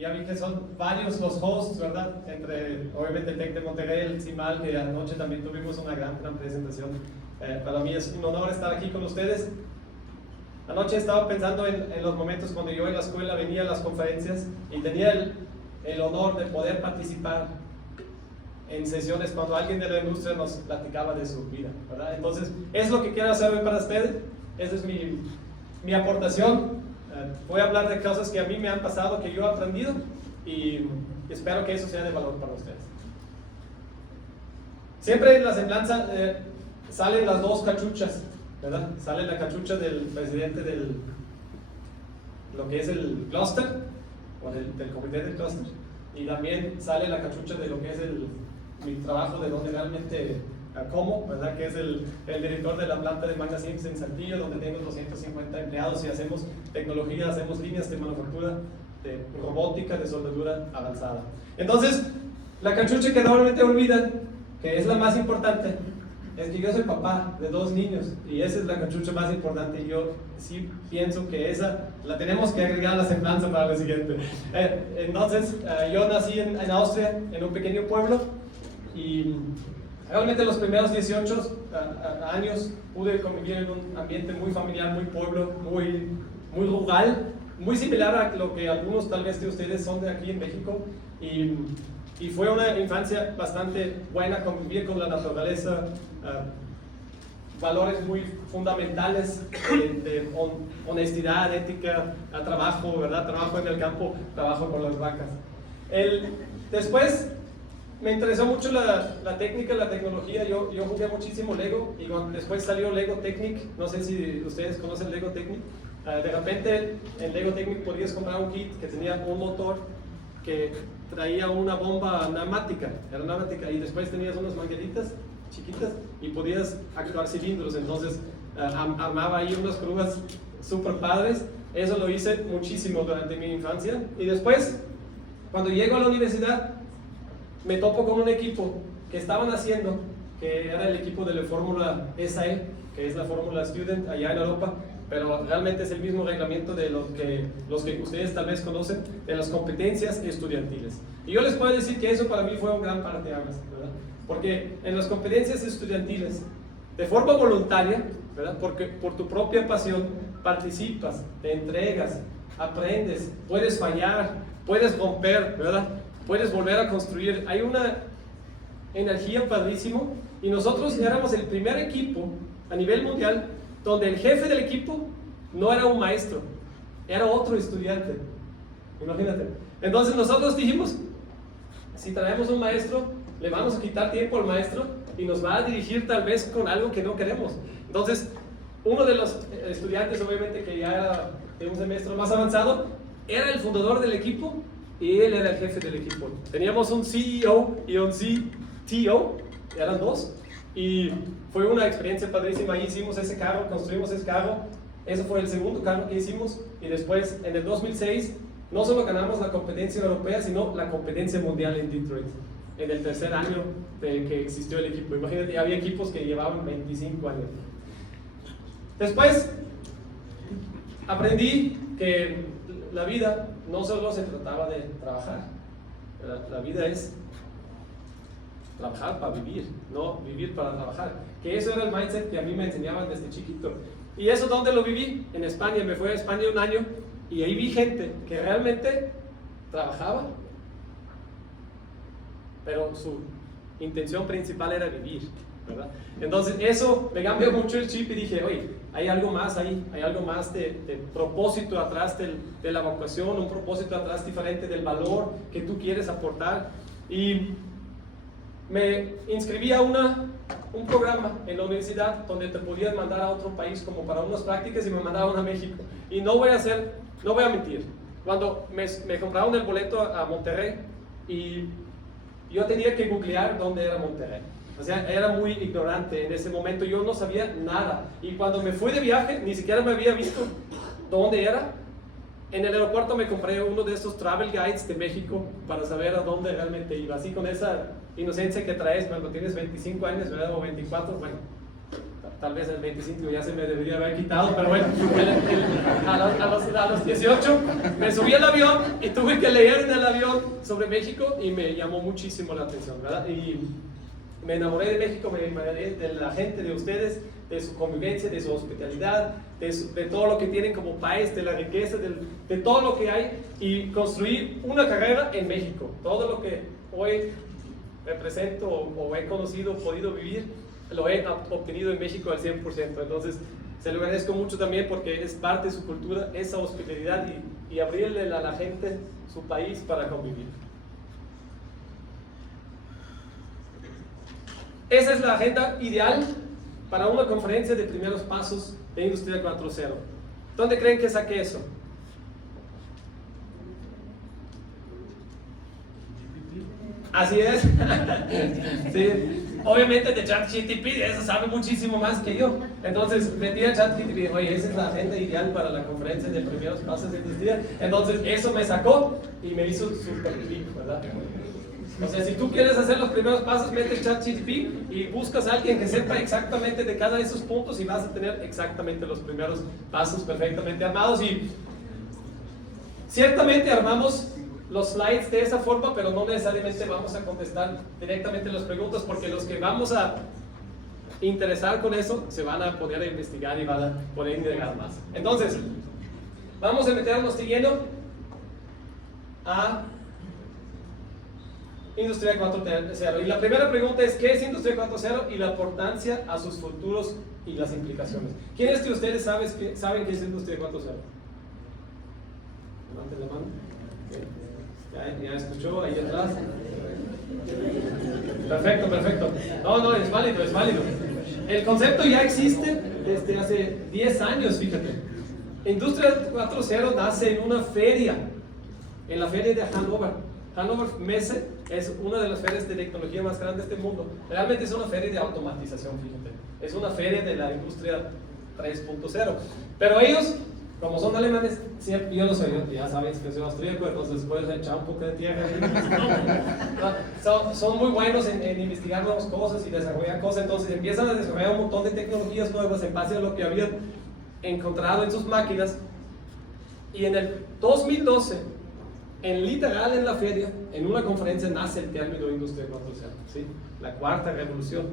ya vi que son varios los hosts, ¿verdad? Entre, obviamente, el TEC de Monterrey, el CIMAL, que anoche también tuvimos una gran presentación. Para mí es un honor estar aquí con ustedes. Anoche estaba pensando en los momentos cuando yo en la escuela venía a las conferencias y tenía el honor de poder participar en sesiones cuando alguien de la industria nos platicaba de su vida, ¿verdad? Entonces, es lo que quiero hacer hoy para ustedes. Esa es mi aportación. Voy a hablar de cosas que a mí me han pasado, que yo he aprendido, y espero que eso sea de valor para ustedes. Siempre en la semblanza salen las dos cachuchas, ¿verdad? Sale la cachucha del presidente lo que es el cluster, o del comité del cluster, y también sale la cachucha de lo que es mi trabajo, de donde realmente como, ¿verdad? Que es el director de la planta de Magna Sims en Saltillo, donde tengo 250 empleados y hacemos tecnología, hacemos líneas de manufactura, de robótica, de soldadura avanzada. Entonces, la cachucha que normalmente olvidan, que es la más importante, es que yo soy papá de 2 niños y esa es la cachucha más importante. Yo sí pienso que esa la tenemos que agregar a la semblanza para lo siguiente. Entonces, yo nací en Austria, en un pequeño pueblo, y realmente los primeros 18 años pude convivir en un ambiente muy familiar, muy pueblo, muy rural, muy similar a lo que algunos tal vez de ustedes son de aquí en México, y fue una infancia bastante buena, convivir con la naturaleza, valores muy fundamentales de honestidad, ética, trabajo, ¿verdad? Trabajo en el campo, trabajo con las vacas. Después me interesó mucho la técnica, la tecnología. Yo jugué muchísimo Lego, y después salió Lego Technic. No sé si ustedes conocen Lego Technic. De repente en Lego Technic podías comprar un kit que tenía un motor que traía una bomba neumática, y después tenías unas mangueritas chiquitas y podías actuar cilindros. Entonces armaba ahí unas grúas super padres. Eso lo hice muchísimo durante mi infancia, y después cuando llego a la universidad me topo con un equipo que estaban haciendo, que era el equipo de la fórmula SAE, que es la fórmula Student allá en Europa, pero realmente es el mismo reglamento de los que ustedes tal vez conocen, de las competencias estudiantiles. Y yo les puedo decir que eso para mí fue un gran parteaguas, ¿verdad? Porque en las competencias estudiantiles, de forma voluntaria, ¿verdad? Porque por tu propia pasión participas, te entregas, aprendes, puedes fallar, puedes romper, ¿verdad? Puedes volver a construir. Hay una energía padrísimo, y nosotros éramos el primer equipo a nivel mundial donde el jefe del equipo no era un maestro, era otro estudiante. Imagínate. Entonces nosotros dijimos, si traemos un maestro, le vamos a quitar tiempo al maestro y nos va a dirigir tal vez con algo que no queremos. Entonces, uno de los estudiantes, obviamente que ya era de un semestre más avanzado, era el fundador del equipo, y él era el jefe del equipo. Teníamos un CEO y un CTO, eran 2, y fue una experiencia padrísima. Ahí hicimos ese carro, construimos ese carro. Ese fue el segundo carro que hicimos, y después en el 2006 no solo ganamos la competencia europea, sino la competencia mundial en Detroit, en el tercer año de que existió el equipo. Imagínate, había equipos que llevaban 25 años. Después aprendí que la vida no solo se trataba de trabajar. La vida es trabajar para vivir, no vivir para trabajar. Que eso era el mindset que a mí me enseñaban desde chiquito. ¿Y eso dónde lo viví? En España. Me fui a España un año, y ahí vi gente que realmente trabajaba, pero su intención principal era vivir, ¿verdad? Entonces eso me cambió mucho el chip, y dije, oye, hay algo más ahí, hay algo más de propósito atrás de la vocación, un propósito atrás diferente del valor que tú quieres aportar. Y me inscribí a un programa en la universidad donde te podían mandar a otro país como para unas prácticas, y me mandaron a México. Y no voy a mentir, cuando me compraron el boleto a Monterrey, y yo tenía que googlear dónde era Monterrey. O sea, era muy ignorante en ese momento, yo no sabía nada. Y cuando me fui de viaje, ni siquiera me había visto dónde era. En el aeropuerto me compré uno de esos travel guides de México para saber a dónde realmente iba. Así, con esa inocencia que traes cuando tienes 25 años, ¿verdad? O 24, bueno, tal vez el 25 ya se me debería haber quitado, pero bueno, a los 18 me subí al avión y tuve que leer en el avión sobre México y me llamó muchísimo la atención, ¿verdad? Y me enamoré de México, me enamoré de la gente, de ustedes, de su convivencia, de su hospitalidad, de todo lo que tienen como país, de la riqueza, de todo lo que hay, y construí una carrera en México. Todo lo que hoy represento o he conocido, podido vivir, lo he obtenido en México al 100%. Entonces, se lo agradezco mucho también porque es parte de su cultura, esa hospitalidad y abrirle a la gente su país para convivir. Esa es la agenda ideal para una conferencia de primeros pasos de Industria 4.0. ¿Dónde creen que saqué eso? Así es. Sí. Obviamente de ChatGPT, eso sabe muchísimo más que yo. Entonces metí a ChatGPT, oye, esa es la agenda ideal para la conferencia de primeros pasos de industria. Entonces eso me sacó y me hizo super clic, ¿verdad? O sea, si tú quieres hacer los primeros pasos, metes ChatGPT y buscas a alguien que sepa exactamente de cada de esos puntos y vas a tener exactamente los primeros pasos perfectamente armados. Y ciertamente armamos los slides de esa forma, pero no necesariamente vamos a contestar directamente las preguntas, porque los que vamos a interesar con eso se van a poder investigar y van a poder indagar más. Entonces, vamos a meternos siguiendo a Industria 4.0. Y la primera pregunta es, ¿qué es Industria 4.0 y la importancia a sus futuros y las implicaciones? ¿Quiénes de ustedes saben qué es Industria 4.0? Levanten la mano. ¿Ya escuchó ahí atrás? Perfecto. No, es válido. El concepto ya existe desde hace 10 años, fíjate. Industria 4.0 nace en una feria, en la feria de Hannover. Hannover Messe es una de las ferias de tecnología más grandes del mundo. Realmente es una feria de automatización, fíjate. Es una feria de la industria 3.0. Pero ellos, como son alemanes, siempre, yo no soy, ya sabéis que soy austríaco, entonces puedes echar un poco de tierra ahí. Son muy buenos en investigar nuevas cosas y desarrollar cosas, entonces empiezan a desarrollar un montón de tecnologías nuevas en base a lo que habían encontrado en sus máquinas. Y en el 2012, literal en la feria, en una conferencia, nace el término Industria 4.0, ¿sí? La cuarta revolución.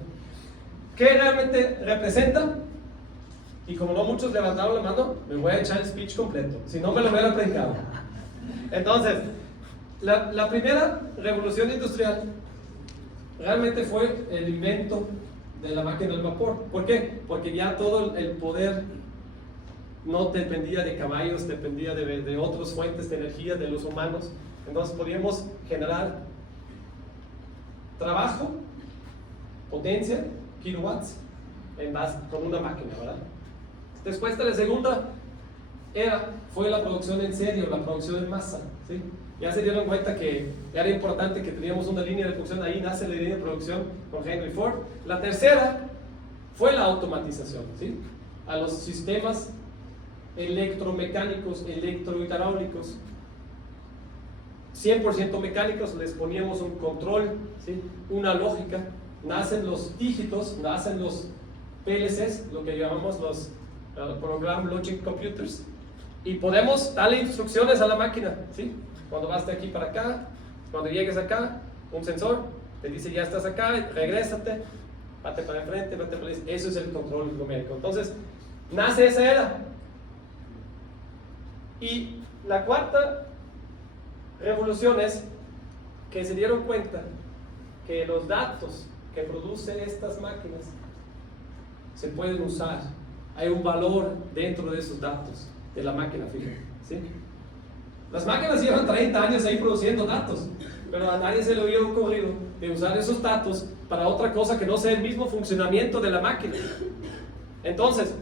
¿Qué realmente representa? Y como no muchos levantaron la mano, me voy a echar el speech completo, si no me lo hubiera predicado. Entonces, la primera revolución industrial realmente fue el invento de la máquina del vapor. ¿Por qué? Porque ya todo el poder no dependía de caballos, dependía de otras fuentes de energía de los humanos. Entonces podíamos generar trabajo, potencia, kilowatts, con una máquina, ¿verdad? Después de la segunda era, fue la producción en serio, la producción en masa, ¿sí? Ya se dieron cuenta que era importante que teníamos una línea de producción, ahí nace la línea de producción con Henry Ford. La tercera fue la automatización, ¿sí? A los sistemas electromecánicos, electrohidráulicos, 100% mecánicos, les poníamos un control, ¿sí? Una lógica, nacen los dígitos, nacen los PLCs, lo que llamamos los Program Logic Computers, y podemos darle instrucciones a la máquina, ¿sí? Cuando vas de aquí para acá, cuando llegues acá, un sensor te dice ya estás acá, regrésate, vete para enfrente, vete para atrás. Eso es el control numérico. Entonces, nace esa era. Y la cuarta revolución es que se dieron cuenta que los datos que producen estas máquinas se pueden usar. Hay un valor dentro de esos datos de la máquina, fíjate, ¿sí? Las máquinas llevan 30 años ahí produciendo datos, pero a nadie se le había ocurrido de usar esos datos para otra cosa que no sea el mismo funcionamiento de la máquina. Entonces,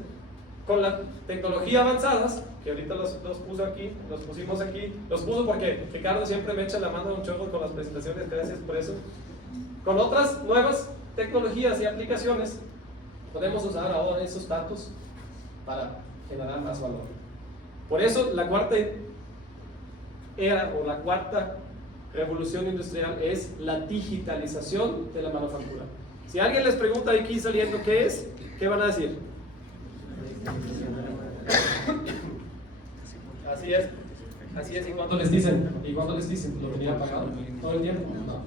con la tecnología avanzadas, que ahorita los pusimos aquí, los puso porque Ricardo siempre me echa la mano un chorro con las presentaciones, gracias por eso. Con otras nuevas tecnologías y aplicaciones, podemos usar ahora esos datos para generar más valor. Por eso la cuarta era, o la cuarta revolución industrial, es la digitalización de la manufactura. Si alguien les pregunta aquí saliendo qué es, ¿Qué van a decir? Así es. Así es. ¿Y cuánto les dicen? ¿Y cuánto les dicen? ¿Lo tenía pagado todo el tiempo? No.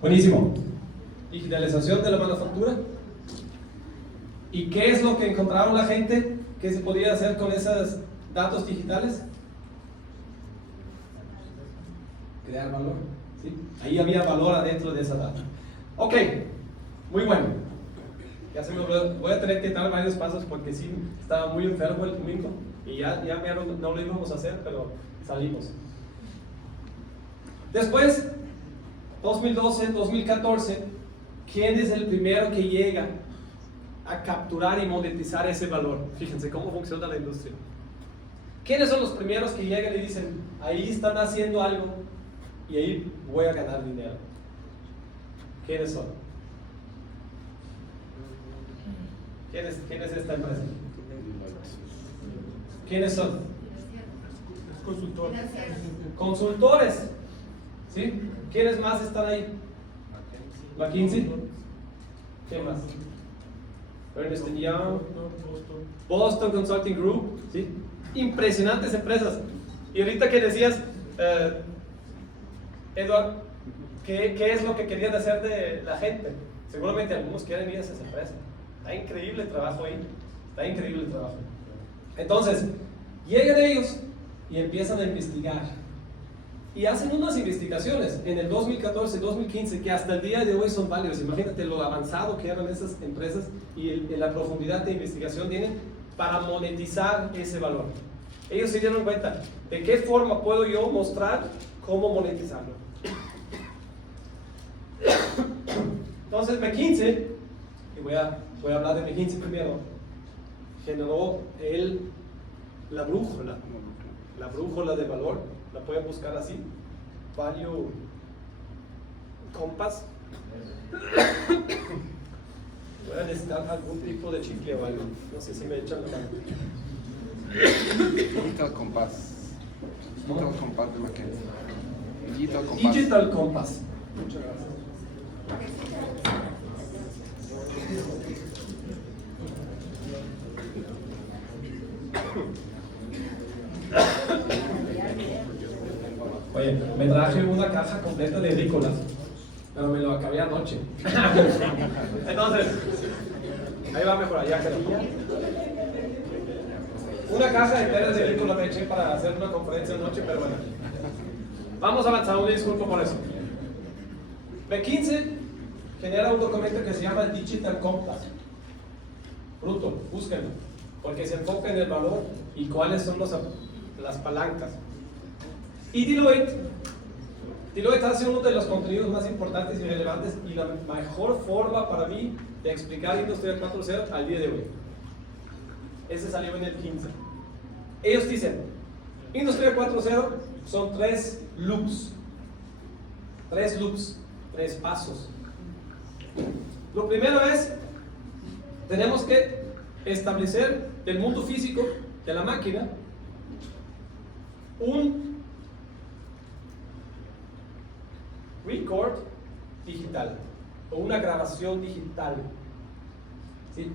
Buenísimo. Digitalización de la manufactura. ¿Y qué es lo que encontraron la gente que se podía hacer con esos datos digitales? Crear valor. ¿Sí? Ahí había valor adentro de esa data. Ok, muy bueno. Ya se me voy a tener que dar varios pasos porque sí, estaba muy enfermo el domingo y ya no lo íbamos a hacer, pero salimos. Después, 2012, 2014, ¿quién es el primero que llega a capturar y monetizar ese valor? Fíjense cómo funciona la industria. ¿Quiénes son los primeros que llegan y dicen, ahí están haciendo algo y ahí voy a ganar dinero? ¿Quiénes son? ¿Quién es esta empresa? ¿Quiénes son? Consultores. Consultores. ¿Sí? ¿Quiénes más están ahí? McKinsey. ¿Quién más? Ernst Young. Boston Consulting Group. ¿Sí? Impresionantes empresas. Y ahorita que decías, Edward, ¿qué es lo que querían hacer de la gente? Seguramente algunos quieren ir a esas empresas. Está increíble el trabajo ahí. Está increíble el trabajo. Entonces, llegan ellos y empiezan a investigar. Y hacen unas investigaciones en el 2014, 2015, que hasta el día de hoy son válidas. Imagínate lo avanzado que eran esas empresas y la profundidad de investigación tienen para monetizar ese valor. Ellos se dieron cuenta de qué forma puedo yo mostrar cómo monetizarlo. Entonces McKinsey, y voy a hablar de McKinsey primero, generó la brújula de valor. La pueden buscar así, Value Compass. Voy a necesitar algún tipo de chicle o algo, no sé si me echan la mano. Digital Compass. Digital Compass de McKinsey. Digital Compass. Muchas gracias. Oye, me traje una caja completa de rícolas, pero me lo acabé anoche. Entonces, ahí va mejor allá, carilla. Una caja entera de rícolas me eché para hacer una conferencia anoche, pero bueno. Vamos avanzando, una disculpa por eso. McKinsey genera un documento que se llama Digital Compass. Bruto, búsquenlo, porque se enfoca en el valor y cuáles son las palancas. Y Deloitte hace uno de los contenidos más importantes y relevantes y la mejor forma para mí de explicar Industria 4.0 al día de hoy. Ese salió en el 15. Ellos dicen, Industria 4.0 son 3 loops. 3 pasos. Lo primero es, tenemos que establecer del mundo físico de la máquina un record digital o una grabación digital. ¿Sí?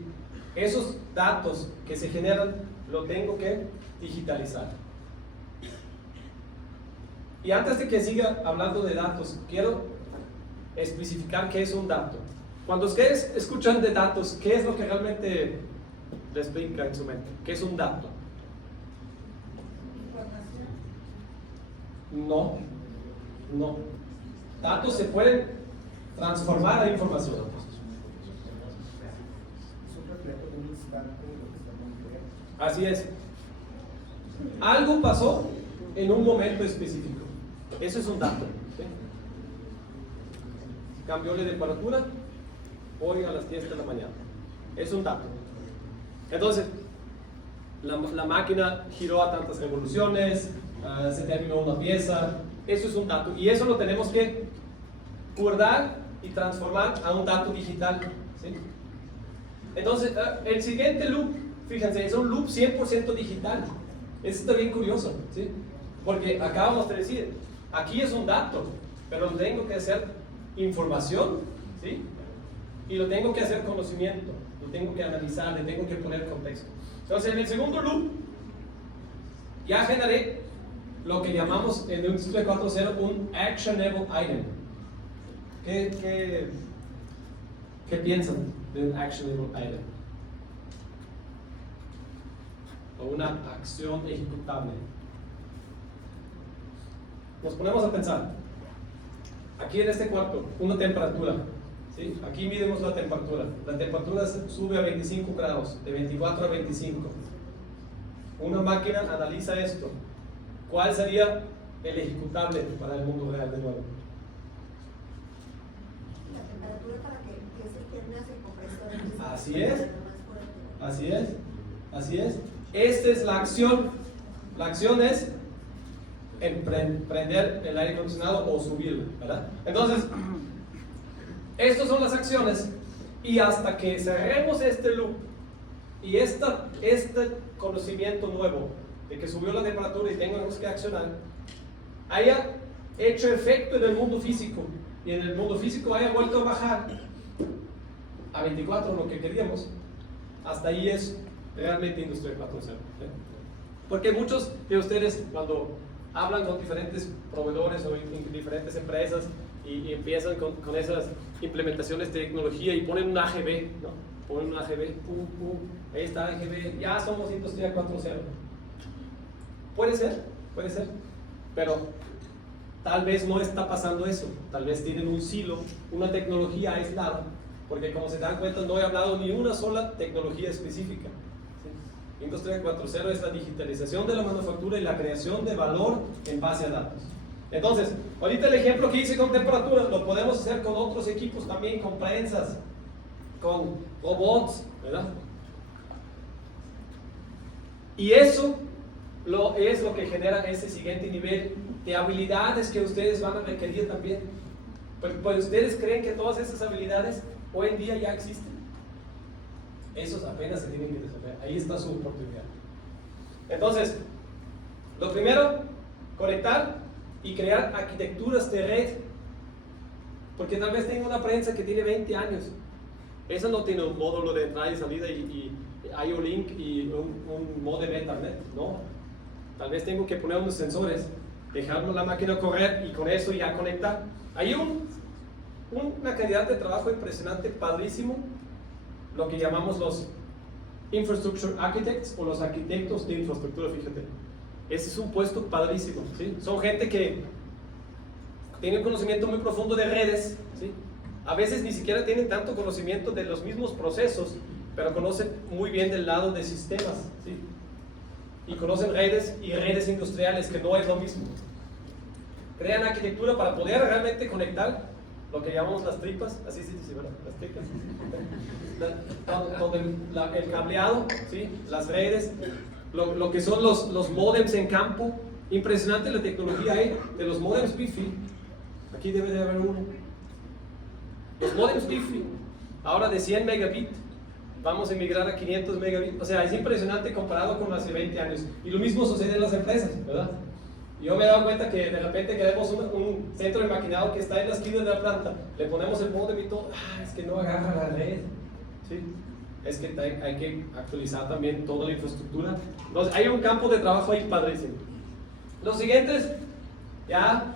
Esos datos que se generan lo tengo que digitalizar. Y antes de que siga hablando de datos, quiero especificar qué es un dato. Cuando ustedes escuchan de datos, ¿qué es lo que realmente les brinca en su mente? ¿Qué es un dato? No. Datos se pueden transformar a información. Así es. Algo pasó en un momento específico. Eso es un dato. ¿Sí? Cambió la temperatura hoy a las 10 de la mañana. Es un dato. Entonces, la máquina giró a tantas revoluciones, se terminó una pieza. Eso es un dato. Y eso lo tenemos que guardar y transformar a un dato digital. ¿Sí? Entonces, el siguiente loop, fíjense, es un loop 100% digital. Eso está bien curioso, ¿sí? Porque acabamos de decir, aquí es un dato, pero tengo que hacer información, ¿sí? Y lo tengo que hacer conocimiento, lo tengo que analizar, le tengo que poner contexto. Entonces, en el segundo loop, ya generé lo que llamamos en Industria 4.0 un actionable item. ¿Qué piensan de un actionable item? O una acción ejecutable. Nos ponemos a pensar. Aquí en este cuarto, una temperatura. ¿Sí? Aquí midimos la temperatura. La temperatura sube a 25 grados, de 24 a 25. Una máquina analiza esto. ¿Cuál sería el ejecutable para el mundo real de nuevo? La temperatura para que se entienda el compresor. Así es. Así es. Así es. Esta es la acción. La acción es prender el aire acondicionado o subirlo, ¿verdad? Entonces, estas son las acciones, y hasta que cerremos este loop y este conocimiento nuevo de que subió la temperatura y tenemos que accionar, haya hecho efecto en el mundo físico, y en el mundo físico haya vuelto a bajar a 24, lo que queríamos, hasta ahí es realmente Industria 4.0. Porque muchos de ustedes, cuando hablan con diferentes proveedores o diferentes empresas y empiezan con esas implementaciones de tecnología y ponen un AGV, ¿no? Ponen un AGV, pum, pum, ahí está AGV, ya somos Industria 4.0. Puede ser, pero tal vez no está pasando eso. Tal vez tienen un silo, una tecnología aislada, porque como se dan cuenta no he hablado ni una sola tecnología específica. ¿Sí? Industria 4.0 es la digitalización de la manufactura y la creación de valor en base a datos. Entonces, ahorita el ejemplo que hice con temperatura lo podemos hacer con otros equipos también, con prensas, con robots, ¿verdad? Y eso es lo que genera ese siguiente nivel de habilidades que ustedes van a requerir también. Pues ustedes creen que todas esas habilidades hoy en día ya existen. Esos apenas se tienen que desarrollar. Ahí está su oportunidad. Entonces, lo primero, conectar y crear arquitecturas de red. Porque tal vez tengo una prensa que tiene 20 años. Esa no tiene un módulo de entrada y salida y IO-Link y un modem Ethernet, ¿no? Tal vez tengo que poner unos sensores, dejarnos la máquina correr y con eso ya conectar. Hay una calidad de trabajo impresionante, padrísimo, lo que llamamos los Infrastructure Architects o los arquitectos de infraestructura, fíjate. Ese es un puesto padrísimo, ¿sí? Son gente que tiene un conocimiento muy profundo de redes, ¿sí? A veces ni siquiera tienen tanto conocimiento de los mismos procesos, pero conocen muy bien del lado de sistemas, ¿sí? Y conocen redes y redes industriales, que no es lo mismo. Crean arquitectura para poder realmente conectar lo que llamamos las tripas, así se dice, ¿verdad? Las tripas. Con el cableado, ¿sí? Las redes, lo que son los modems en campo. Impresionante la tecnología ahí de los modems Wi-Fi. Aquí debe de haber uno. Los modems Wi-Fi, ahora de 100 megabit, vamos a emigrar a 500 megabit. O sea, es impresionante comparado con hace 20 años. Y lo mismo sucede en las empresas, ¿verdad? Yo me he dado cuenta que de repente queremos un centro de maquinado que está en la esquina de la planta, le ponemos el modem y todo, es que no agarra la red, ¿sí? Es que hay que actualizar también toda la infraestructura. Entonces, hay un campo de trabajo ahí padrísimo. Los siguientes, ya,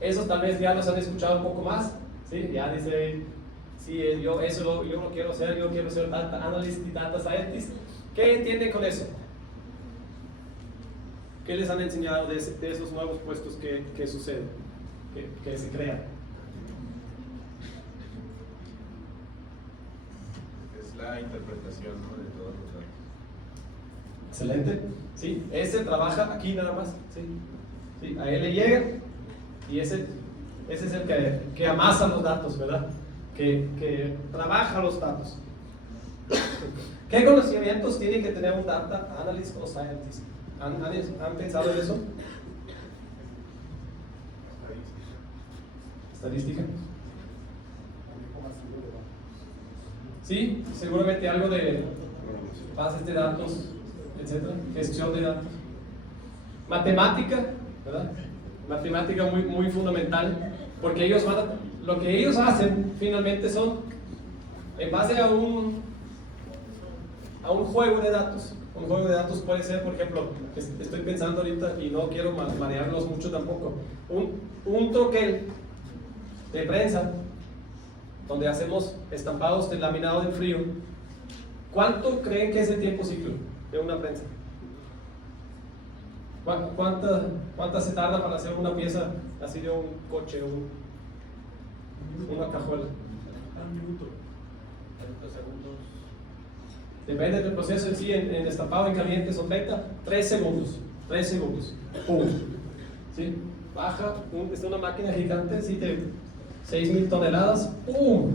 esos tal vez ya los han escuchado un poco más, ¿sí? Ya dice, sí, yo lo quiero hacer, yo quiero ser data analyst y data scientist. ¿Qué entienden con eso? ¿Qué les han enseñado de esos nuevos puestos que suceden, que se crean? Es la interpretación, ¿no?, de todos los datos. Excelente. Sí, ese trabaja aquí nada más. Sí. Sí, a él le llega y ese es el que amasa los datos, ¿verdad? Que trabaja los datos. ¿Qué conocimientos tiene que tener un data analyst o scientist? ¿Han pensado en eso? Estadística. Sí, seguramente algo de bases de datos, etcétera, gestión de datos. Matemática, ¿verdad? matemática muy, muy fundamental, porque ellos lo que ellos hacen finalmente son, en base a un juego de datos. Un juego de datos puede ser, por ejemplo, estoy pensando ahorita y no quiero marearlos mucho tampoco, un troquel de prensa donde hacemos estampados de laminado en frío. ¿Cuánto creen que es el tiempo ciclo de una prensa? ¿Cuánta se tarda para hacer una pieza así de un coche o una cajuela? Un minuto. 30 segundos. Depende del proceso en sí, en estampado en caliente son 3 segundos. 3 segundos. ¡Pum! ¿Sí? Baja, es una máquina gigante, ¿sí? De 6.000 toneladas. ¡Pum!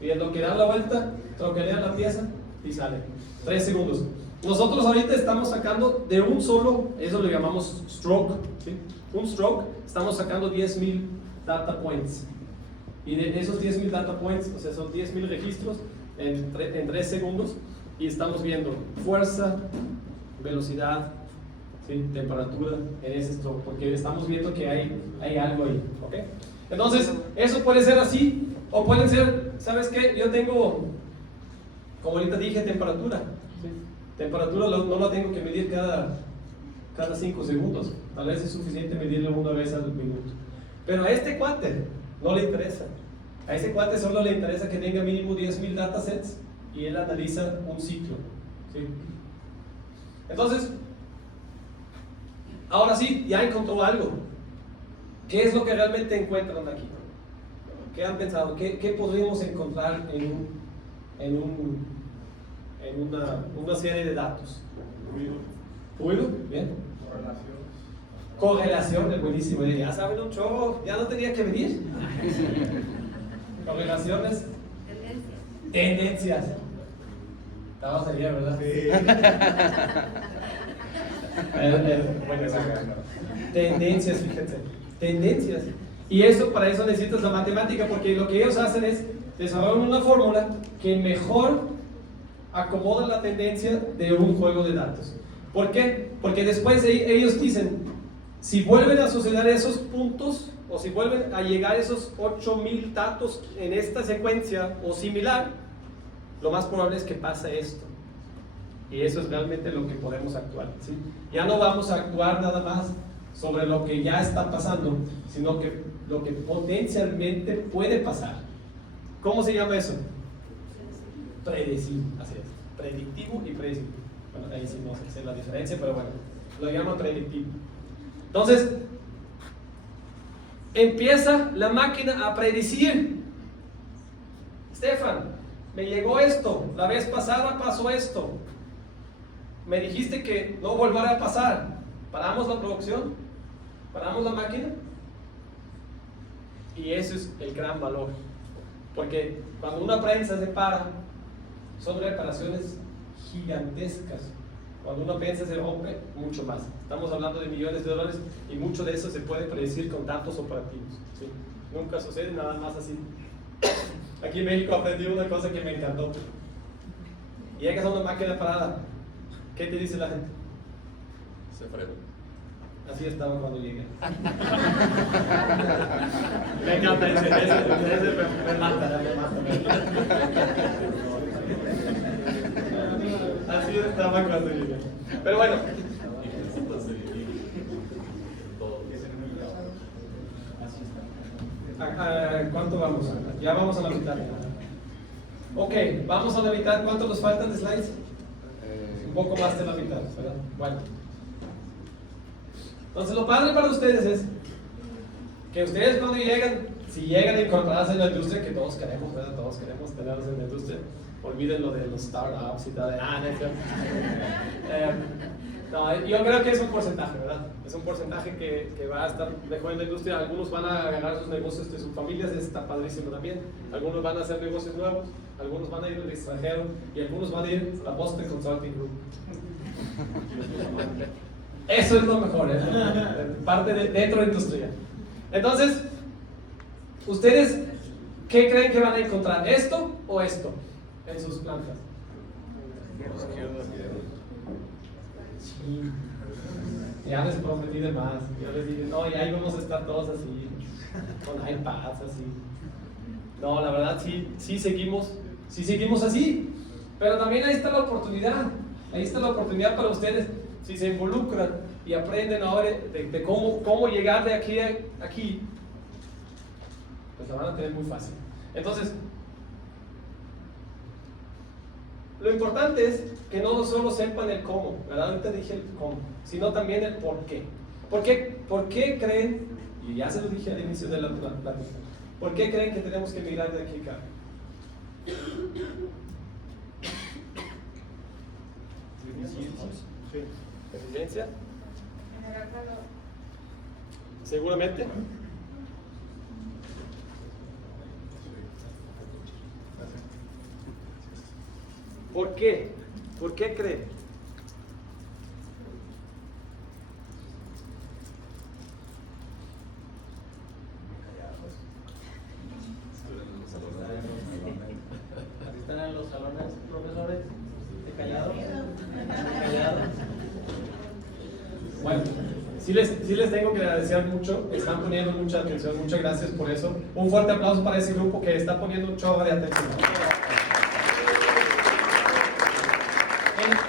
Y en lo que da la vuelta, troquelean la pieza y sale. 3 segundos. Nosotros ahorita estamos sacando de un solo, eso lo llamamos stroke, ¿sí? Un stroke, estamos sacando 10.000 data points. Y de esos 10.000 data points, o sea, son 10.000 registros en 3 segundos. Y estamos viendo fuerza, velocidad, ¿sí? Temperatura en ese stroke, porque estamos viendo que hay algo ahí, ¿ok? Entonces, eso puede ser así, o pueden ser, ¿sabes qué? Yo tengo, como ahorita dije, temperatura, ¿sí? Temperatura no la tengo que medir cada 5 segundos, tal vez es suficiente medirlo una vez al minuto. Pero a este cuate no le interesa, a ese cuate solo le interesa que tenga mínimo 10.000 datasets y él analiza un ciclo, ¿sí? Entonces, ahora sí, ya encontró algo. ¿Qué es lo que realmente encuentran aquí? ¿Qué han pensado? ¿Qué podríamos encontrar en una serie de datos? ¿Ruido? Bien. Correlación, es buenísimo. Ya saben un chorro, ya no tenía que venir. Correlaciones. Tendencias. Estaba sería, ¿verdad? Sí. Bueno, tendencias, fíjense. Tendencias. Y eso, para eso necesitas la matemática, porque lo que ellos hacen es desarrollar una fórmula que mejor acomoda la tendencia de un juego de datos. ¿Por qué? Porque después ellos dicen, si vuelven a suceder esos puntos, o si vuelven a llegar esos 8.000 datos en esta secuencia o similar, lo más probable es que pase esto. Y eso es realmente lo que podemos actuar, ¿sí? Ya no vamos a actuar nada más sobre lo que ya está pasando, sino que lo que potencialmente puede pasar. ¿Cómo se llama eso? Predecible, así es. Predictivo y predecible. Bueno, ahí sí no sé la diferencia, pero bueno, lo llaman predictivo. Entonces, empieza la máquina a predecir. Stefan, me llegó esto, la vez pasada pasó esto. Me dijiste que no volverá a pasar. ¿Paramos la producción? ¿Paramos la máquina? Y eso es el gran valor. Porque cuando una prensa se para, son reparaciones gigantescas. Cuando una prensa se rompe, mucho más. Estamos hablando de millones de dólares y mucho de eso se puede predecir con datos operativos, ¿sí? Nunca sucede nada más así. Aquí en México aprendí una cosa que me encantó. Llegas a una máquina parada, ¿qué te dice la gente? Se fregó. Así estaba cuando llegué. Me encanta ese me mata. Así estaba cuando llegué. Pero bueno. ¿Cuánto vamos? Ya vamos a la mitad. Ok, vamos a la mitad. ¿Cuánto nos faltan de slides? Un poco más de la mitad, ¿verdad? Bueno. Entonces lo padre para ustedes es que ustedes cuando llegan, si llegan a encontrarse en la industria, que todos queremos, ¿verdad? Todos queremos tenerlos en la industria. Olviden lo de los startups y tal. No, yo creo que es un porcentaje, ¿verdad? Es un porcentaje que va a estar mejor en la industria. Algunos van a agarrar sus negocios de sus familias, está padrísimo también. Algunos van a hacer negocios nuevos, algunos van a ir al extranjero y algunos van a ir a la Boston Consulting Group. Eso es lo mejor, ¿eh? Parte dentro de la industria. Entonces, ¿ustedes qué creen que van a encontrar? ¿Esto o esto en sus plantas? Sí. Ya les prometí de más. Yo les dije, no, y ahí vamos a estar todos así, con iPads, así. No, la verdad sí seguimos así. Pero también ahí está la oportunidad. Ahí está la oportunidad para ustedes, si se involucran y aprenden ahora de cómo llegar de aquí a aquí, pues la van a tener muy fácil. Entonces, lo importante es que no solo sepan el cómo, ¿verdad? Ahorita dije el cómo, sino también el por qué. ¿Por qué creen, y ya se lo dije al inicio de la plática, por qué creen que tenemos que emigrar de aquí acá? Sí. ¿Eficiencia? Generar valor. Seguramente. ¿Por qué? ¿Por qué creen? Así están en los salones, profesores, callados. Bueno, sí les tengo que agradecer mucho, están poniendo mucha atención, muchas gracias por eso. Un fuerte aplauso para ese grupo que está poniendo un chorro de atención.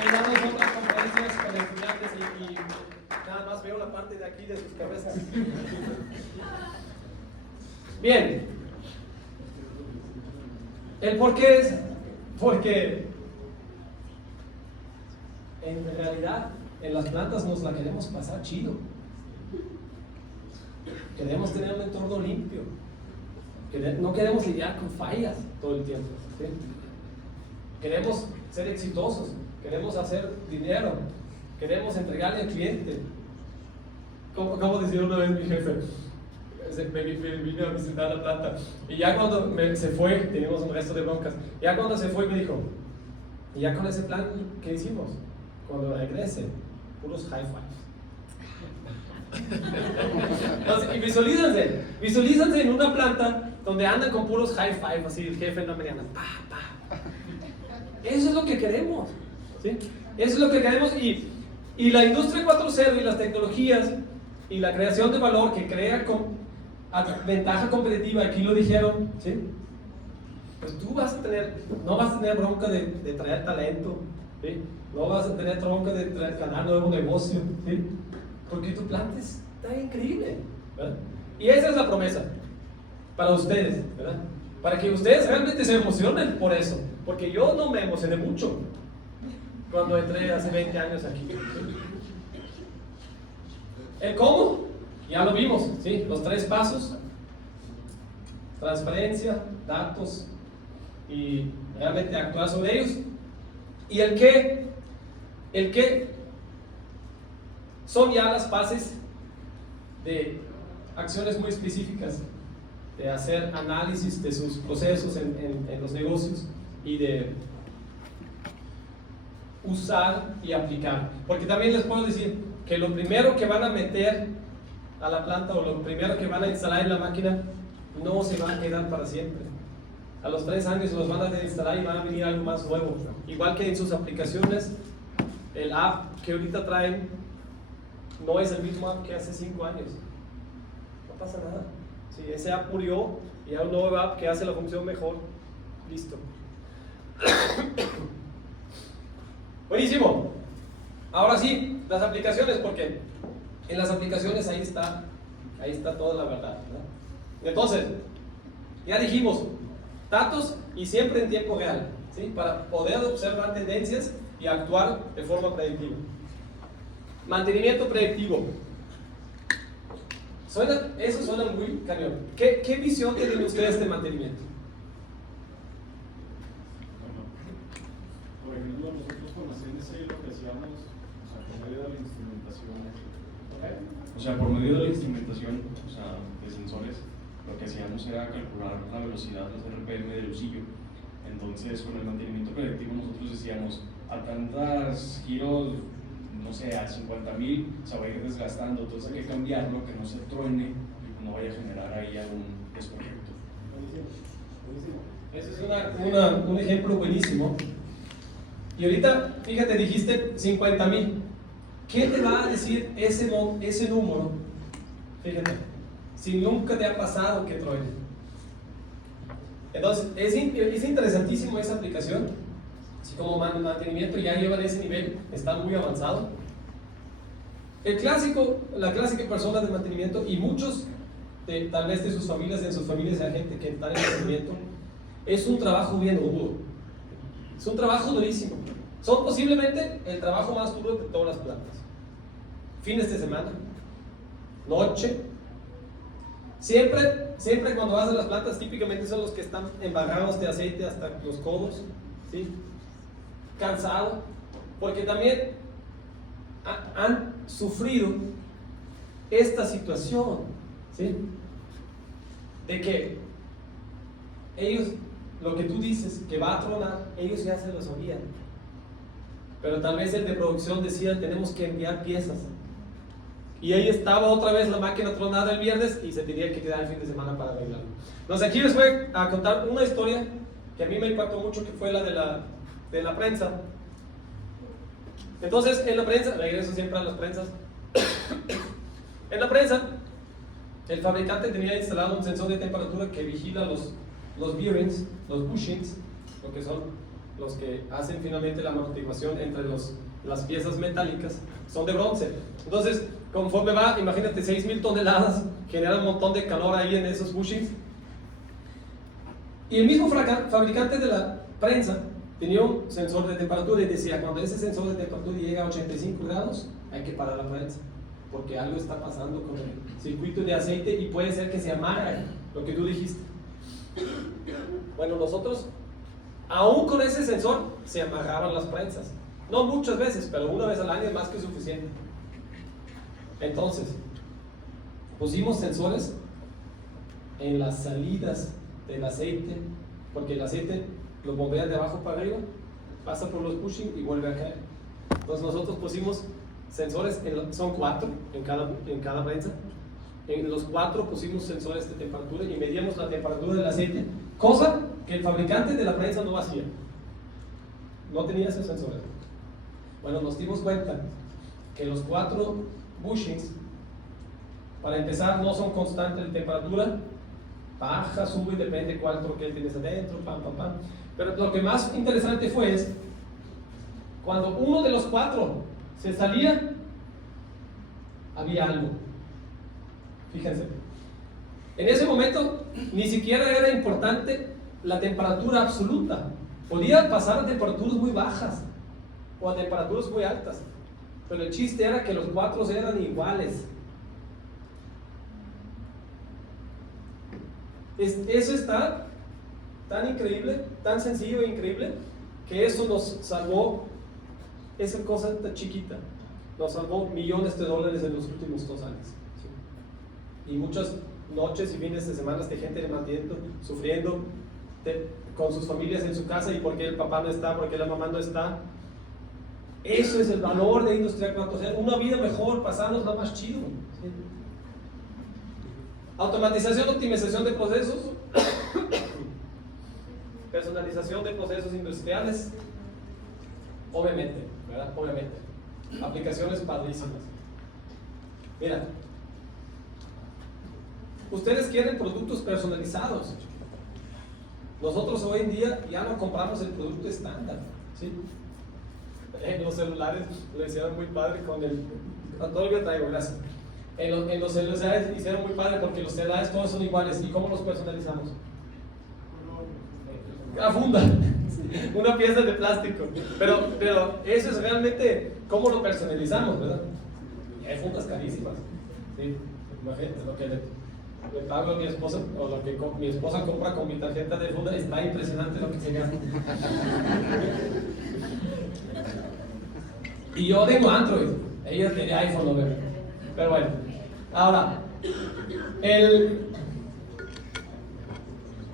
He dado otras conferencias con estudiantes y nada más veo la parte de aquí de sus cabezas. Bien, el por qué es porque en realidad en las plantas nos la queremos pasar chido. Queremos tener un entorno limpio. No queremos lidiar con fallas todo el tiempo. ¿Sí? Queremos ser exitosos. Queremos hacer dinero. Queremos entregarle al cliente. ¿Cómo decía una vez mi jefe? Me vine a visitar la planta. Y ya cuando se fue, teníamos un resto de broncas. Ya cuando se fue me dijo, ¿y ya con ese plan qué hicimos? Cuando regrese, puros high fives. Entonces, y visualízanse en una planta donde andan con puros high five, así el jefe en la mañana, Eso es lo que queremos, ¿sí? Eso es lo que queremos y la industria 4.0 y las tecnologías y la creación de valor que crea ventaja competitiva, aquí lo dijeron, ¿sí? Pues tú no vas a tener bronca de traer talento, ¿sí? No vas a tener bronca de ganar nuevo negocio, ¿sí? Porque tu planta está increíble, ¿verdad? Y esa es la promesa para ustedes, ¿verdad? Para que ustedes realmente se emocionen por eso, porque yo no me emocioné mucho cuando entré hace 20 años aquí. ¿El cómo? Ya lo vimos, ¿sí? Los 3 pasos: transparencia, datos y realmente actuar sobre ellos. ¿Y el qué? El qué son ya las bases de acciones muy específicas, de hacer análisis de sus procesos en los negocios y de usar y aplicar. Porque también les puedo decir que lo primero que van a meter a la planta o lo primero que van a instalar en la máquina no se va a quedar para siempre. A los 3 años los van a desinstalar y van a venir algo más nuevo. Igual que en sus aplicaciones, el app que ahorita traen no es el mismo app que hace 5 años. No pasa nada. Si ese app murió y hay un nuevo app que hace la función mejor, listo. Buenísimo. Ahora sí, las aplicaciones, porque en las aplicaciones ahí está toda la verdad, ¿verdad? Entonces, ya dijimos, datos y siempre en tiempo real, ¿sí? Para poder observar tendencias y actuar de forma predictiva. Mantenimiento predictivo. Eso suena muy cañón. ¿Qué visión tienen ustedes de mantenimiento? Por ejemplo, nosotros con la CNC lo que hacíamos, por medio de la instrumentación. O sea, por medio de la instrumentación, o sea, de sensores, lo que hacíamos era calcular la velocidad, los RPM del usillo. Entonces, con el mantenimiento predictivo nosotros decíamos, a tantos giros, no sé, a 50,000 se va a ir desgastando, entonces hay que cambiarlo, que no se truene y no vaya a generar ahí algún desperfecto. Ese es un ejemplo buenísimo. Y ahorita, fíjate, dijiste 50,000. ¿Qué te va a decir ese número? Fíjate, si nunca te ha pasado que truene. Entonces, es interesantísimo esa aplicación. Así como mantenimiento ya lleva de ese nivel, está muy avanzado. La clásica persona de mantenimiento, y muchos tal vez de sus familias, hay gente que está en mantenimiento, es un trabajo bien duro. Es un trabajo durísimo. Son posiblemente el trabajo más duro de todas las plantas. Fines de semana, noche. Siempre cuando vas a las plantas, típicamente son los que están embarrados de aceite hasta los codos, ¿sí? Cansados, porque también han sufrido esta situación, ¿sí? De que ellos, lo que tú dices que va a tronar, ellos ya se lo sabían, pero tal vez el de producción decía tenemos que enviar piezas, y ahí estaba otra vez la máquina tronada el viernes y se tenía que quedar el fin de semana para arreglarlo. Entonces aquí les voy a contar una historia que a mí me impactó mucho, que fue la de la prensa. Entonces en la prensa, regreso siempre a las prensas, en la prensa el fabricante tenía instalado un sensor de temperatura que vigila los bearings, los bushings, lo que son los que hacen finalmente la amortiguación entre las piezas metálicas, son de bronce. Entonces, conforme va, imagínate 6,000 toneladas, genera un montón de calor ahí en esos bushings. Y el mismo fabricante de la prensa tenía un sensor de temperatura y decía, cuando ese sensor de temperatura llega a 85 grados, hay que parar la prensa, porque algo está pasando con el circuito de aceite y puede ser que se amarre, lo que tú dijiste. Bueno, nosotros, aún con ese sensor, se amarraban las prensas. No muchas veces, pero una vez al año es más que suficiente. Entonces, pusimos sensores en las salidas del aceite, porque el aceite lo bombea de abajo para arriba, pasa por los bushings y vuelve a caer. Entonces nosotros pusimos sensores, son 4 en cada prensa. En los 4 pusimos sensores de temperatura y medíamos la temperatura del aceite, cosa que el fabricante de la prensa no hacía. No tenía esos sensores. Bueno, nos dimos cuenta que los 4 bushings, para empezar, no son constantes de temperatura, baja, sube, depende cuál troquel tienes adentro, pam. Pero lo que más interesante fue cuando uno de los 4 se salía, había algo. Fíjense, en ese momento ni siquiera era importante la temperatura absoluta, podía pasar a temperaturas muy bajas o a temperaturas muy altas, pero el chiste era que los 4 eran iguales. Eso está tan increíble, tan sencillo e increíble, que eso nos salvó, esa cosa tan chiquita, nos salvó millones de dólares en los últimos 2 años. ¿Sí? Y muchas noches y fines de semana de gente de mantenimiento sufriendo con sus familias en su casa, y porque el papá no está, porque la mamá no está. Eso es el valor de Industria 4.0, una vida mejor, pasárnosla más chido. ¿Sí? Automatización, optimización de procesos, personalización de procesos industriales, obviamente, ¿verdad? Obviamente. Aplicaciones padrísimas. Mira, ustedes quieren productos personalizados. Nosotros hoy en día ya no compramos el producto estándar, ¿sí? En los celulares lo hicieron muy padre con el... Todavía traigo, gracias. En los celulares hicieron muy padre porque los celulares todos son iguales. ¿Y cómo los personalizamos? La funda, una pieza de plástico. Pero eso es realmente cómo lo personalizamos, ¿verdad? Y hay fundas carísimas. ¿Sí? Imagínate lo que le pago a mi esposa, o lo que mi esposa compra con mi tarjeta de funda, está impresionante lo que se gasta. Y yo tengo Android, ella tiene iPhone, ¿no? Pero bueno, ahora,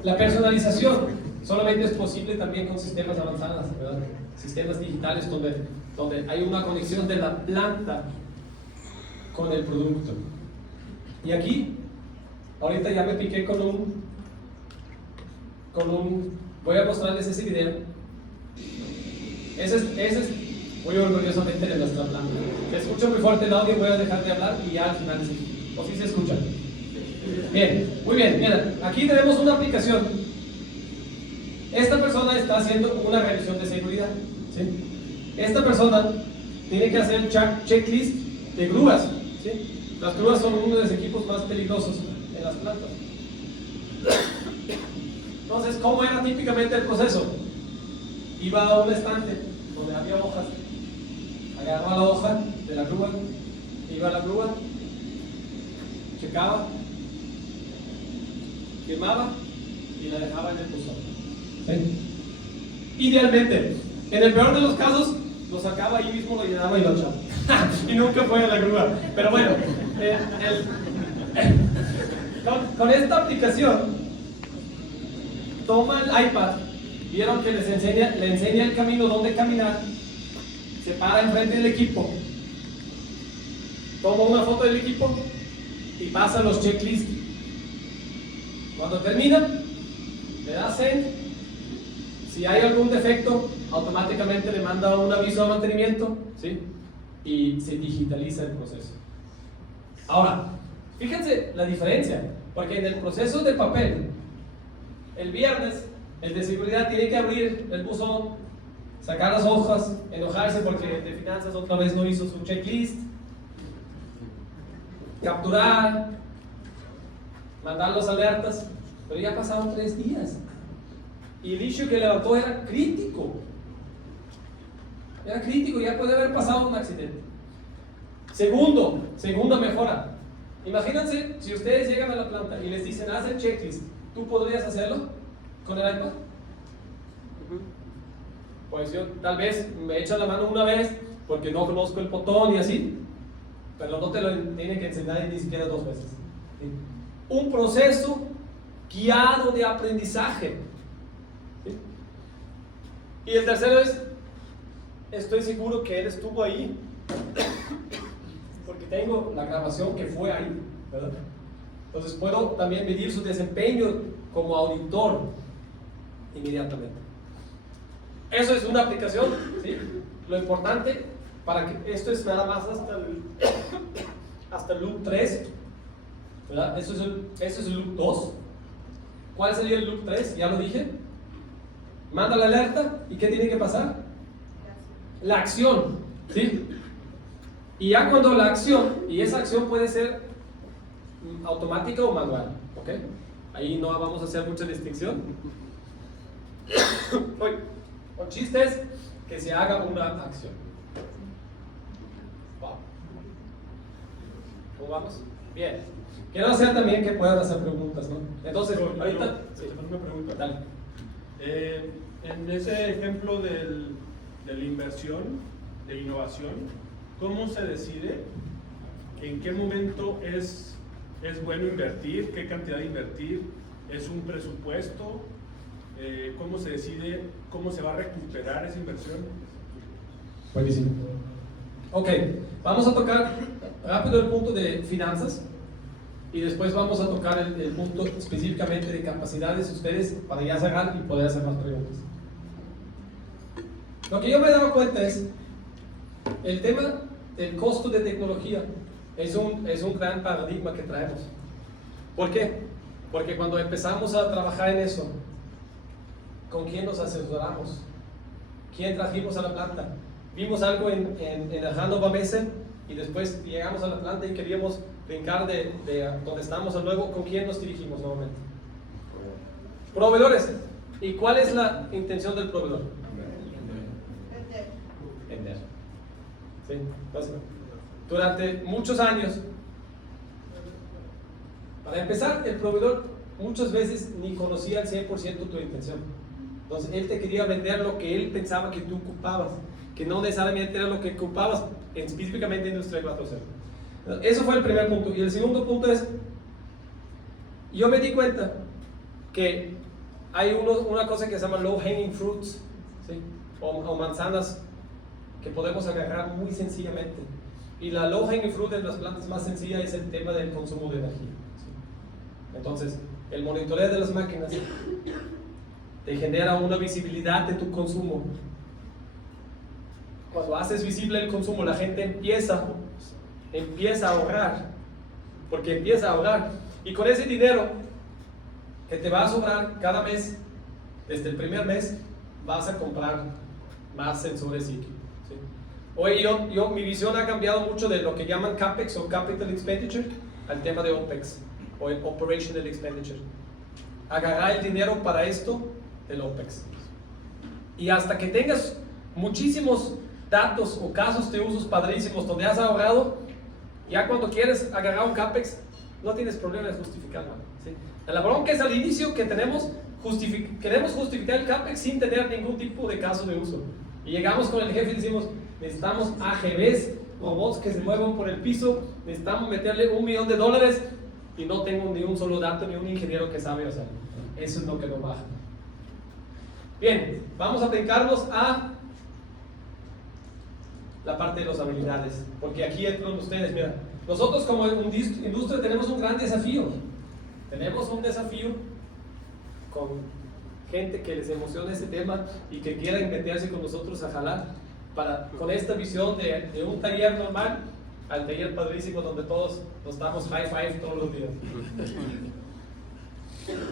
la personalización solamente es posible también con sistemas avanzados, ¿verdad? Sistemas digitales donde hay una conexión de la planta con el producto. Y aquí, ahorita ya me piqué con un voy a mostrarles ese video. Ese es muy orgullosamente de nuestra planta. Se escucha muy fuerte el audio, voy a dejar de hablar y ya al final sí. ¿O sí se escucha? Bien, muy bien. Mira, aquí tenemos una aplicación. Esta persona está haciendo una revisión de seguridad, ¿sí? Esta persona tiene que hacer checklist de grúas, ¿sí? Las grúas son uno de los equipos más peligrosos en las plantas. Entonces, ¿cómo era típicamente el proceso? Iba a un estante donde había hojas, agarraba la hoja de la grúa, iba a la grúa, checaba, firmaba y la dejaba en el buzón. ¿Sí? Idealmente, en el peor de los casos, lo sacaba ahí mismo, lo llenaba y lo echaba. Y nunca fue a la grúa. Pero bueno, con esta aplicación, toma el iPad, vieron que le enseña el camino donde caminar, se para enfrente del equipo, toma una foto del equipo y pasa los checklists. Cuando termina, le da send. Si hay algún defecto, automáticamente le manda un aviso de mantenimiento, ¿sí? Y se digitaliza el proceso. Ahora, fíjense la diferencia, porque en el proceso de papel, el viernes, el de seguridad tiene que abrir el buzón, sacar las hojas, enojarse porque el de finanzas otra vez no hizo su checklist, capturar, mandar los alertas, pero ya pasaron 3 días. Y el issue que levantó era crítico. Era crítico, ya puede haber pasado un accidente. Segunda mejora. Imagínense si ustedes llegan a la planta y les dicen, haz el checklist. ¿Tú podrías hacerlo con el iPad? Pues yo tal vez me echan la mano una vez porque no conozco el botón y así, pero no te lo tienen que enseñar ni siquiera 2 veces. ¿Sí? Un proceso guiado de aprendizaje. ¿Sí? Y el tercero es, estoy seguro que él estuvo ahí porque tengo la grabación que fue ahí, ¿verdad? Entonces puedo también medir su desempeño como auditor inmediatamente. Eso es una aplicación, ¿sí? Lo importante para que esto es nada más hasta el loop 3, ¿verdad? Eso es el loop 2. ¿Cuál sería el loop 3? Ya lo dije. Manda la alerta y ¿qué tiene que pasar? La acción, ¿sí? Y ya cuando la acción, y esa acción puede ser automática o manual, ¿ok? Ahí no vamos a hacer mucha distinción. El chiste es que se haga una acción. Wow. ¿Cómo vamos? Bien. Quiero hacer también que puedan hacer preguntas, ¿no? Entonces, ahorita... Sí, una pregunta. Dale. En ese ejemplo de la inversión, de innovación, ¿cómo se decide en qué momento es bueno invertir? ¿Qué cantidad de invertir? ¿Es un presupuesto? ¿Cómo se decide cómo se va a recuperar esa inversión? Buenísimo. Ok, vamos a tocar rápido el punto de finanzas y después vamos a tocar el punto específicamente de capacidades ustedes para ya cerrar y poder hacer más preguntas. Lo que yo me he dado cuenta es el tema del costo de tecnología es un gran paradigma que traemos. ¿Por qué? Porque cuando empezamos a trabajar en eso, ¿con quién nos asesoramos? ¿Quién trajimos a la planta? Vimos algo en el Hannover Messe y después llegamos a la planta y queríamos brincar de donde estamos a luego. ¿Con quién nos dirigimos nuevamente? Proveedores. ¿Y cuál es la intención del proveedor? Vender. ¿Sí? Entonces, durante muchos años, para empezar, el proveedor muchas veces ni conocía al 100% tu intención. Entonces, él te quería vender lo que él pensaba que tú ocupabas, que no necesariamente era lo que ocupabas específicamente en Industria 4.0. Eso fue el primer punto. Y el segundo punto es, yo me di cuenta que hay una cosa que se llama low hanging fruits, ¿sí? o manzanas que podemos agarrar muy sencillamente. Y la low hanging fruit de las plantas más sencilla es el tema del consumo de energía, ¿sí? Entonces, el monitoreo de las máquinas te genera una visibilidad de tu consumo. cuando haces visible el consumo, la gente empieza a ahorrar, porque empieza a ahorrar, y con ese dinero que te va a sobrar cada mes, desde el primer mes, vas a comprar más sensores Hiki. ¿Sí? Hoy mi visión ha cambiado mucho de lo que llaman CAPEX o Capital Expenditure al tema de OPEX o el Operational Expenditure. Agarrar el dinero para esto del OPEX. Y hasta que tengas muchísimos datos o casos de usos padrísimos donde has ahorrado, ya cuando quieres agarrar un CAPEX, no tienes problema de justificarlo. ¿Sí? La bronca es al inicio que queremos justificar el CAPEX sin tener ningún tipo de caso de uso. Y llegamos con el jefe y decimos, necesitamos AGVs, robots que se muevan por el piso, necesitamos meterle $1 millón y no tengo ni un solo dato ni un ingeniero que sabe hacerlo. Eso es lo que nos baja. Bien, vamos a brincarnos a la parte de las habilidades, porque aquí entran ustedes. Mira, nosotros como industria tenemos un gran desafío. Tenemos un desafío con gente que les emociona ese tema y que quieran meterse con nosotros a jalar con esta visión de un taller normal al taller padrísimo donde todos nos damos high five todos los días.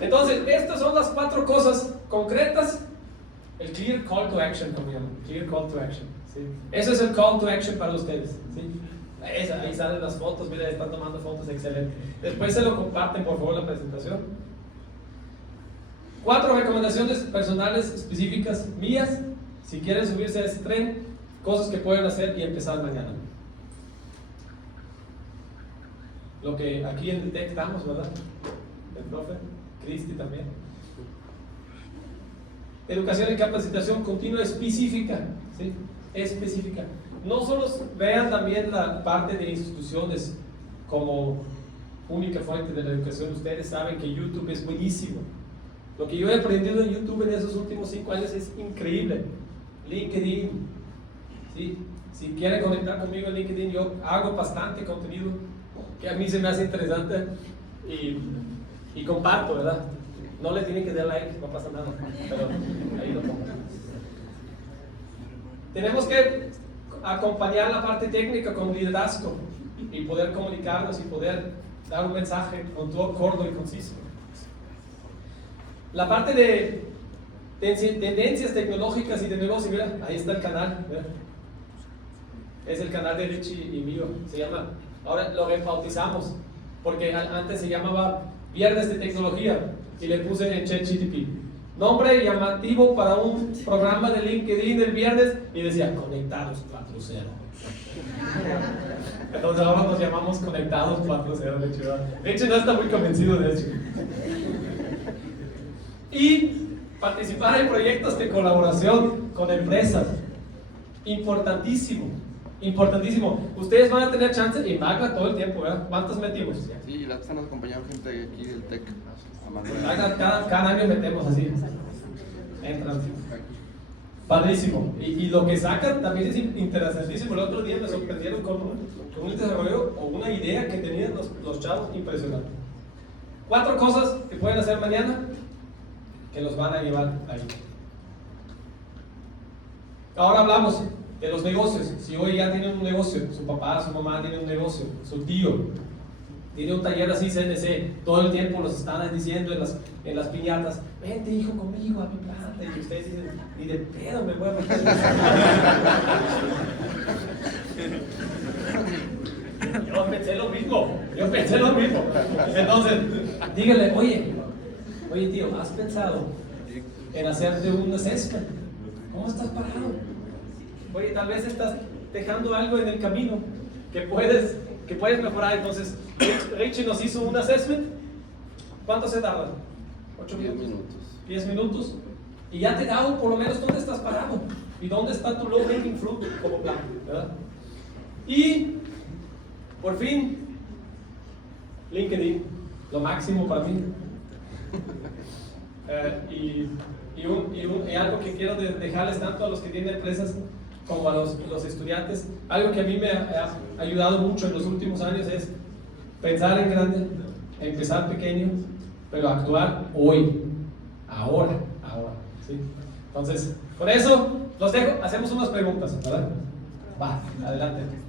Entonces, estas son las 4 cosas concretas. El clear call to action, como llaman, clear call to action. ¿Sí? Eso es el call to action para ustedes. ¿Sí? Ahí salen las fotos, mira, están tomando fotos, excelente. Después se lo comparten, por favor, la presentación. 4 recomendaciones personales específicas mías, si quieren subirse a ese tren, cosas que pueden hacer y empezar mañana. Lo que aquí en el TEC estamos, ¿verdad? El profe, Cristi también. Educación y capacitación continua específica, ¿sí? Específica. No solo vean también la parte de instituciones como única fuente de la educación. Ustedes saben que YouTube es buenísimo. Lo que yo he aprendido en YouTube en esos últimos 5 años es increíble. LinkedIn, ¿sí? Si quieren conectar conmigo en LinkedIn, yo hago bastante contenido que a mí se me hace interesante y comparto, ¿verdad? No le tienen que dar like, no pasa nada, pero ahí lo pongo. Tenemos que acompañar la parte técnica con liderazgo y poder comunicarnos y poder dar un mensaje corto y conciso. La parte de tendencias tecnológicas y de negocio, mira, ahí está el canal, mira. Es el canal de Richie y mío, se llama, ahora lo rebautizamos, porque antes se llamaba Viernes de Tecnología y le puse en ChatGPT nombre llamativo para un programa de LinkedIn el viernes y decía Conectados 4.0. Entonces ahora nos llamamos Conectados 4.0. De hecho no está muy convencido de eso. Y participar en proyectos de colaboración con empresas. Importantísimo. Importantísimo. Ustedes van a tener chance y Magna todo el tiempo, ¿verdad? ¿Cuántos metimos? Sí, la están acompañando gente de aquí del TEC. Magna, cada año metemos así. Entran. Padrísimo. Y lo que sacan también es interesantísimo. El otro día me sorprendieron con un desarrollo o una idea que tenían los chavos impresionante. 4 cosas que pueden hacer mañana que los van a llevar ahí. Ahora hablamos de los negocios. Si hoy ya tienen un negocio, su papá, su mamá tiene un negocio, su tío tiene un taller así CNC, todo el tiempo los están diciendo en las piñatas, vente hijo conmigo a mi planta, y ustedes dicen, ni de pedo me voy a meter. Yo pensé lo mismo. Entonces, dígale, oye tío, ¿has pensado en hacerte un assessment? ¿Cómo estás parado? Oye, tal vez estás dejando algo en el camino que puedes mejorar. Entonces, Richie nos hizo un assessment. ¿Cuánto se tarda? 8 minutos. 10 minutos. 10 minutos. Y ya te da por lo menos dónde estás parado y dónde está tu low hanging fruit como plan, ¿verdad? Y por fin, LinkedIn, lo máximo para mí. Y algo que quiero dejarles tanto a los que tienen empresas como a los estudiantes, algo que a mí me ha ayudado mucho en los últimos años es pensar en grande, empezar pequeño, pero actuar hoy, ahora, ¿sí? Entonces, con eso los dejo, hacemos unas preguntas, ¿verdad? Va, adelante.